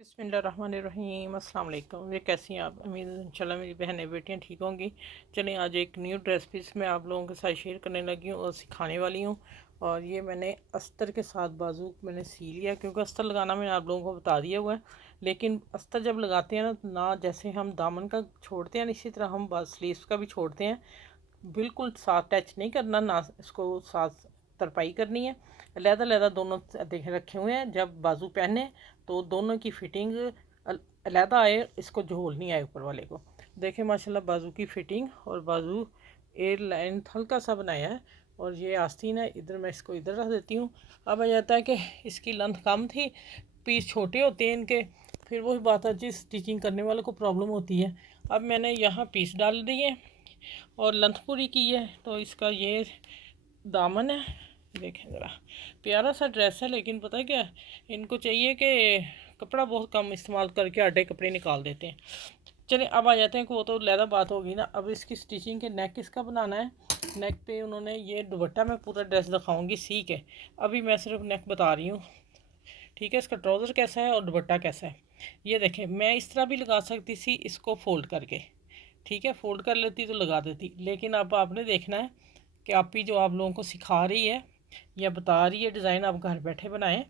बिस्मिल्लाहिर्रहमानिर्रहीम अस्सलाम वालेकुम। ये कैसी हैं आप? उम्मीद है इंशाल्लाह मेरी बहनें बेटियां ठीक होंगी। चलें आज एक न्यू ड्रेस पीस मैं आप लोगों के साथ शेयर करने लगी हूँ और सिखाने वाली हूँ। और ये मैंने अस्तर के साथ बाजू मैंने सी लिया, क्योंकि अस्तर लगाना मैंने आप लोगों को बता दिया हुआ है। लेकिन अस्तर जब लगाते हैं ना जैसे हम दामन का छोड़ते हैं इसी तरह हम स्लीव्स का भी छोड़ते हैं। बिल्कुल साथ टच नहीं करना, ना इसको साथ तरपाई करनी है। अलहदा दोनों देख रखे हुए हैं। जब बाजू पहने तो दोनों की फिटिंग अलहदा आए, इसको झोल नहीं आए ऊपर वाले को। देखें माशाल्लाह बाजू की फिटिंग और बाजू एयर लाइन हल्का सा बनाया है। और ये आस्तीन है, इधर मैं इसको इधर रख देती हूँ। अब आ जाता है कि इसकी लेंथ कम थी, पीस छोटे होते हैं इनके। फिर वही बात है जिस स्टिचिंग करने वाले को प्रॉब्लम होती है। अब मैंने यहाँ पीस डाल दिए और लेंथ पूरी की है। तो इसका ये दामन है, देखें ज़रा प्यारा सा ड्रेस है। लेकिन पता है क्या, इनको चाहिए कि कपड़ा बहुत कम इस्तेमाल करके आधे कपड़े निकाल देते हैं। चलिए अब आ जाते हैं कि वो तो लहदा बात होगी ना। अब इसकी स्टिचिंग के नेक किसका बनाना है। नेक पे उन्होंने ये दुपट्टा, मैं पूरा ड्रेस दिखाऊंगी सी के। अभी मैं सिर्फ नेक बता रही हूँ, ठीक है। इसका ट्राउज़र कैसा है और दुपट्टा कैसा है ये देखें। मैं इस तरह भी लगा सकती थी इसको फोल्ड करके, ठीक है, फोल्ड कर लेती तो लगा देती। लेकिन अब आपने देखना है कि आप ही जो आप लोगों को सिखा रही है या बता रही है डिज़ाइन, आप घर बैठे बनाएं।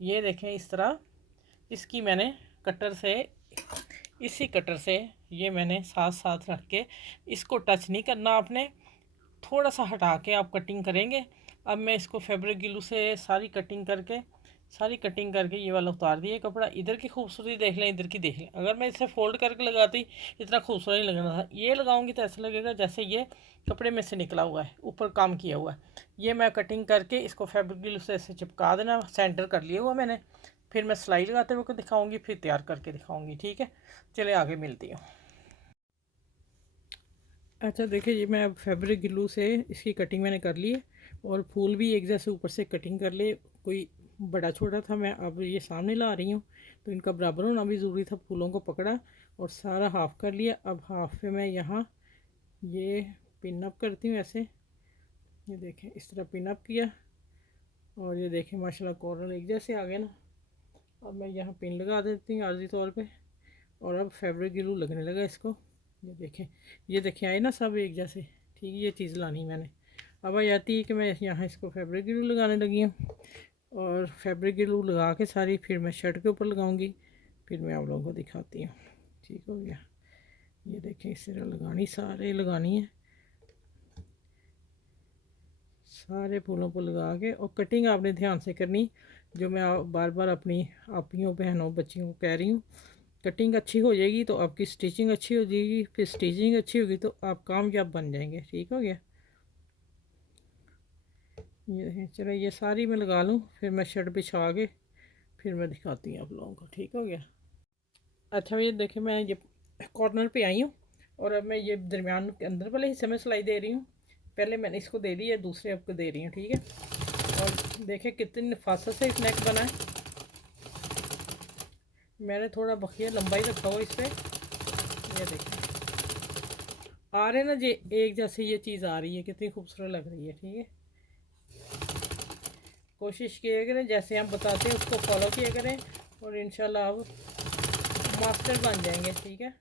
ये देखें इस तरह इसकी मैंने कटर से, इसी कटर से ये मैंने साथ साथ रख के, इसको टच नहीं करना आपने, थोड़ा सा हटा के आप कटिंग करेंगे। अब मैं इसको फैब्रिक ग्लू से सारी कटिंग करके ये वाला उतार दिया कपड़ा। इधर की खूबसूरती देख लें, इधर की देख लें। अगर मैं इसे फोल्ड करके लगाती इतना खूबसूरत नहीं लगना था। ये लगाऊंगी तो ऐसा लगेगा जैसे ये कपड़े में से निकला हुआ है, ऊपर काम किया हुआ है। ये मैं कटिंग करके इसको फैब्रिक ग्लू से ऐसे चिपका देना, सेंटर कर लिया हुआ मैंने। फिर मैं सिलाई लगाते हुए दिखाऊंगी, फिर तैयार करके दिखाऊंगी, ठीक है। चले आगे मिलती हूँ। अच्छा देखिए, ये मैं अब फैब्रिक ग्लू से इसकी कटिंग मैंने कर ली है। और फूल भी एक जैसे ऊपर से कटिंग कर लिए। कोई बड़ा छोटा था, मैं अब ये सामने ला रही हूँ तो इनका बराबर होना भी ज़रूरी था। फूलों को पकड़ा और सारा हाफ़ कर लिया। अब हाफ़ पे मैं यहाँ ये पिन अप करती हूँ ऐसे। ये देखें इस तरह पिन अप किया और ये देखें माशाल्लाह कॉर्नर एक जैसे आ गए ना। अब मैं यहाँ पिन लगा देती हूँ आर्जी तौर पे। और अब फैब्रिक ग्लू लगने लगा इसको। ये देखें आए ना सब एक जैसे, ठीक है। ये चीज़ लानी मैंने। अब आ जाती है कि मैं यहाँ इसको फैब्रिक ग्लू लगाने लगी हूँ। और फैब्रिक ग्लू लगा के सारी फिर मैं शर्ट के ऊपर लगाऊंगी। फिर मैं आप लोगों को दिखाती हूँ, ठीक हो गया। ये देखें इस तरह लगानी, सारे लगानी है, सारे फूलों को लगा के। और कटिंग आपने ध्यान से करनी, जो मैं बार बार अपनी आपियों बहनों बच्चियों को कह रही हूँ। कटिंग अच्छी हो जाएगी तो आपकी स्टिचिंग अच्छी हो जाएगी, फिर स्टिचिंग अच्छी होगी तो आप कामयाब बन जाएंगे, ठीक हो गया। ये चलो ये सारी मैं लगा लूँ, फिर मैं शर्ट बिछा के फिर मैं दिखाती हूँ आप लोगों को, ठीक हो गया। अच्छा ये देखें, मैं ये कॉर्नर पे आई हूँ और अब मैं ये दरमियान के अंदर वाले हिस्से में सिलाई दे रही हूँ। पहले मैंने इसको दे दी है, दूसरे आपको दे रही हूँ, ठीक है। और देखें कितनी नफासत से इस नेक बना है। मैंने थोड़ा बखिया लंबाई रखा हुआ इस पर। ये देखें आ रहे ना जी, एक जैसे ये चीज़ आ रही है, कितनी खूबसूरत लग रही है, ठीक है। कोशिश किया करें जैसे हम बताते हैं उसको फॉलो किया करें और इंशाल्लाह आप मास्टर बन जाएंगे, ठीक है।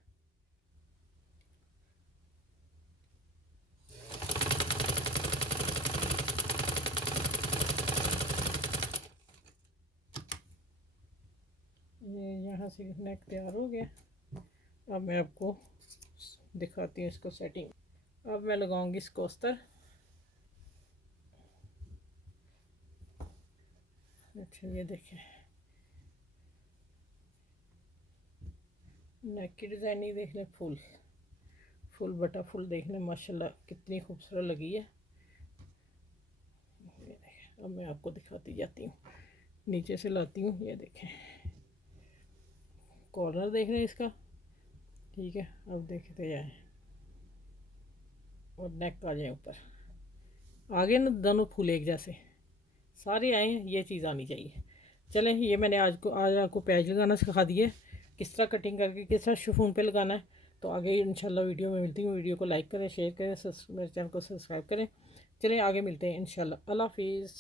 ये यहाँ से नेक तैयार हो गया। अब मैं आपको दिखाती हूँ इसको सेटिंग। अब मैं लगाऊंगी इसको अस्तर। अच्छा ये देखें नेक की डिज़ाइनिंग देख लें, फुल फुल बटा फुल देख लें, माशाल्लाह कितनी खूबसूरत लगी है। ये देखें, अब मैं आपको दिखाती जाती हूँ, नीचे से लाती हूँ। ये देखें कॉर्नर देख रहे हैं इसका, ठीक है। अब देखते जाएँ और नेक आ जाए ऊपर, आगे ना दोनों फूल एक जैसे सारे आए, ये चीज़ आनी चाहिए। चलें ये मैंने आज आपको पैच लगाना सिखा दिए, किस तरह कटिंग करके किस तरह शिफॉन पे लगाना है। तो आगे इंशाल्लाह वीडियो में मिलती हूँ। वीडियो को लाइक करें, शेयर करें, मेरे चैनल को सब्सक्राइब करें। चलें आगे मिलते हैं इंशाल्लाह। अल्लाह हाफिज़।